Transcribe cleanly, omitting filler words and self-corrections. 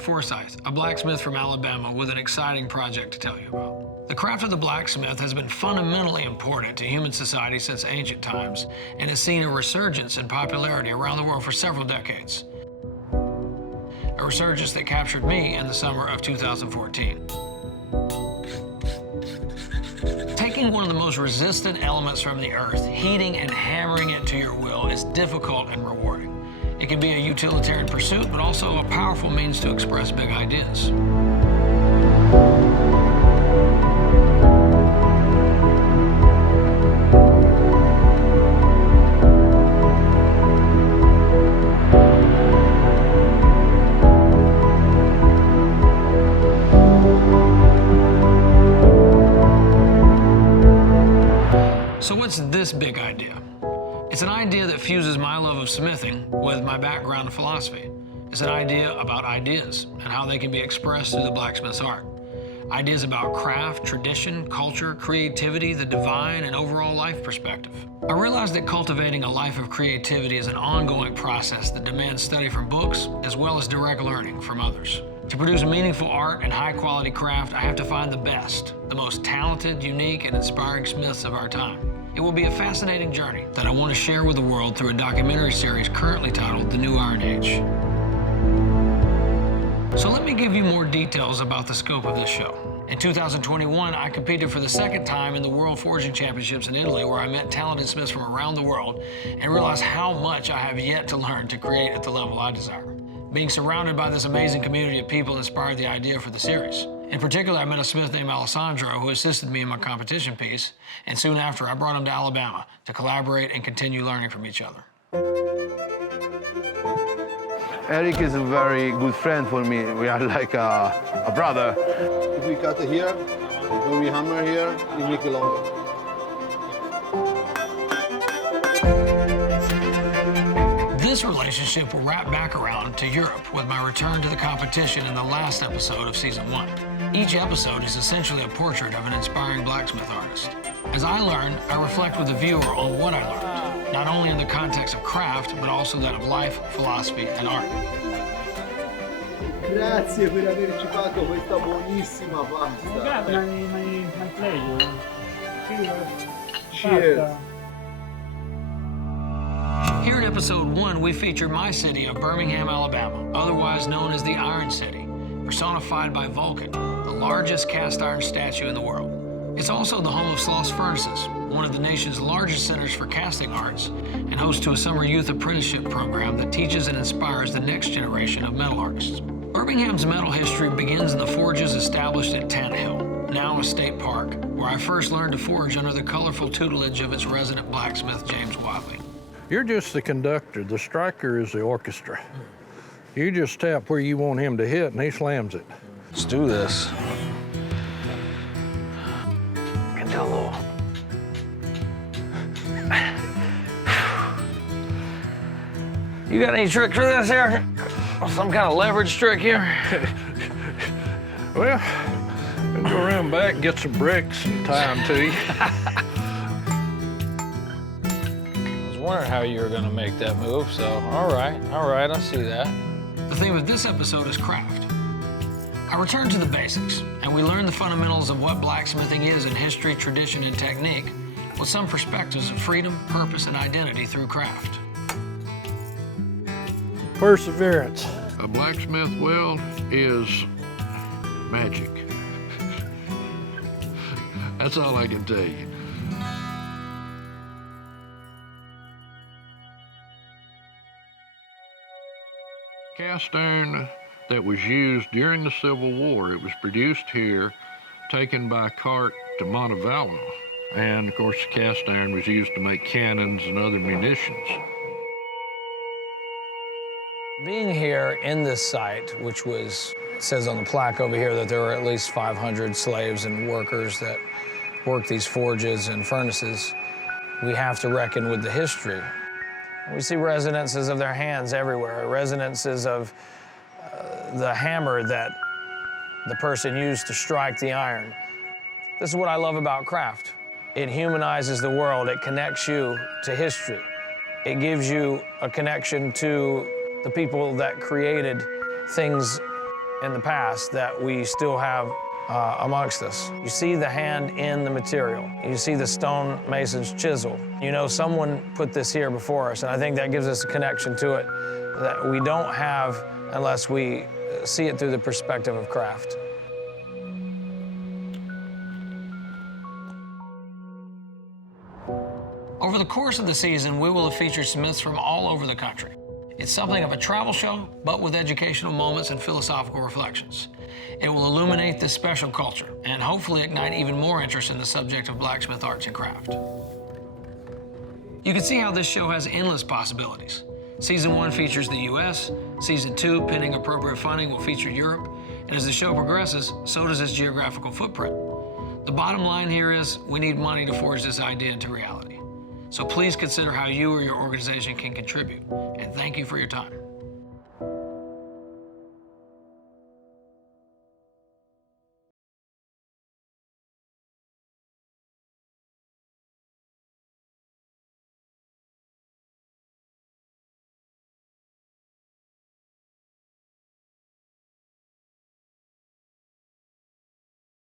Forsyth, a blacksmith from Alabama with an exciting project to tell you about. The craft of the blacksmith has been fundamentally important to human society since ancient times and has seen a resurgence in popularity around the world for several decades. A resurgence that captured me in the summer of 2014. Taking one of the most resistant elements from the earth, heating and hammering it to your will is difficult and rewarding. It can be a utilitarian pursuit, but also a powerful means to express big ideas. So what's this big idea? It's an idea that fuses my love of smithing with my background in philosophy. It's an idea about ideas and how they can be expressed through the blacksmith's art. Ideas about craft, tradition, culture, creativity, the divine, and overall life perspective. I realized that cultivating a life of creativity is an ongoing process that demands study from books as well as direct learning from others. To produce meaningful art and high-quality craft, I have to find the best, the most talented, unique, and inspiring smiths of our time. It will be a fascinating journey that I want to share with the world through a documentary series currently titled The New Iron Age. So let me give you more details about the scope of this show. In 2021, I competed for the second time in the World Forging Championships in Italy, where I met talented smiths from around the world and realized how much I have yet to learn to create at the level I desire. Being surrounded by this amazing community of people inspired the idea for the series. In particular, I met a smith named Alessandro who assisted me in my competition piece, and soon after, I brought him to Alabama to collaborate and continue learning from each other. Eric is a very good friend for me. We are like a brother. If we cut it here, when we hammer here, we make it longer. This relationship will wrap back around to Europe with my return to the competition in the last episode of season 1. Each episode is essentially a portrait of an inspiring blacksmith artist. As I learn, I reflect with the viewer on what I learned, not only in the context of craft, but also that of life, philosophy, and art. Grazie per averci fatto questa buonissima pasta. My pleasure. Cheers. Here in episode 1, we feature my city of Birmingham, Alabama, otherwise known as the Iron City, personified by Vulcan, the largest cast iron statue in the world. It's also the home of Sloss Furnaces, one of the nation's largest centers for casting arts, and host to a summer youth apprenticeship program that teaches and inspires the next generation of metal artists. Birmingham's metal history begins in the forges established at Tent Hill, now a state park, where I first learned to forge under the colorful tutelage of its resident blacksmith, James Wadley. You're just the conductor. The striker is the orchestra. You just tap where you want him to hit, and he slams it. Let's do this. Can do a little. You got any tricks for this here? Some kind of leverage trick here? Well, we'll go around back and get some bricks and tie them to you. I was wondering how you were going to make that move, so all right, I see that. The theme of this episode is craft. I return to the basics, and we learn the fundamentals of what blacksmithing is in history, tradition, and technique, with some perspectives of freedom, purpose, and identity through craft. Perseverance. A blacksmith weld is magic. That's all I can tell you. Cast iron that was used during the Civil War. It was produced here, taken by cart to Montevallo. And of course, the cast iron was used to make cannons and other munitions. Being here in this site, which was, it says on the plaque over here that there were at least 500 slaves and workers that worked these forges and furnaces, we have to reckon with the history. We see resonances of their hands everywhere, resonances of the hammer that the person used to strike the iron. This is what I love about craft. It humanizes the world. It connects you to history. It gives you a connection to the people that created things in the past that we still have amongst us. You see the hand in the material. You see the stonemason's chisel. You know someone put this here before us, and I think that gives us a connection to it that we don't have unless we see it through the perspective of craft. Over the course of the season, we will have featured smiths from all over the country. It's something of a travel show, but with educational moments and philosophical reflections. It will illuminate this special culture and hopefully ignite even more interest in the subject of blacksmith arts and craft. You can see how this show has endless possibilities. Season 1 features the US, Season 2, pending appropriate funding, will feature Europe, and as the show progresses, so does its geographical footprint. The bottom line here is we need money to forge this idea into reality. So please consider how you or your organization can contribute, and thank you for your time.